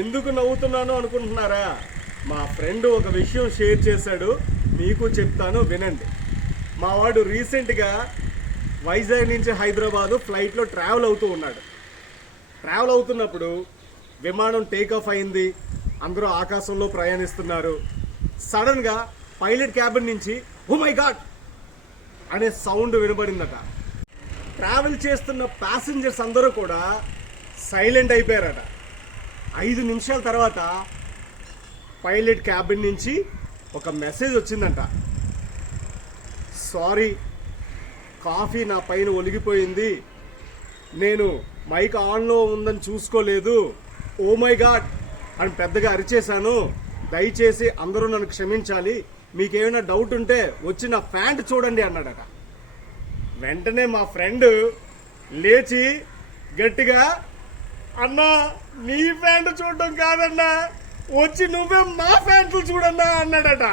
ఎందుకు నవ్వుతున్నాను అనుకుంటున్నారా? మా ఫ్రెండ్ ఒక విషయం షేర్ చేశాడు, మీకు చెప్తాను వినండి. మా వాడు రీసెంట్గా వైజాగ్ నుంచి హైదరాబాదు ఫ్లైట్లో ట్రావెల్ అవుతూ ఉన్నాడు. ట్రావెల్ అవుతున్నప్పుడు విమానం టేకాఫ్ అయింది, అందరూ ఆకాశంలో ప్రయాణిస్తున్నారు. సడన్గా పైలట్ క్యాబిన్ నుంచి ఓ మై గాడ్ అనే సౌండ్ వినబడిందట. ట్రావెల్ చేస్తున్న ప్యాసింజర్స్ అందరూ కూడా సైలెంట్ అయిపోయారట. 5 నిమిషాల తర్వాత పైలట్ క్యాబిన్ నుంచి ఒక మెసేజ్ వచ్చిందంట. సారీ, కాఫీ నా పైన ఒలిగిపోయింది, నేను మైక్ ఆన్లో ఉందని చూసుకోలేదు, ఓ మై గాడ్ అని పెద్దగా అరిచేశాను, దయచేసి అందరూ నన్ను క్షమించాలి, మీకేమైనా డౌట్ ఉంటే వచ్చి నా ప్యాంట్ చూడండి అన్నాడట. వెంటనే మా ఫ్రెండ్ లేచి గట్టిగా, అన్నా నీ ప్యాంటు చూడటం కాదన్నా, వచ్చి నువ్వే మా ప్యాంట్లు చూడన్నా అన్నాడట.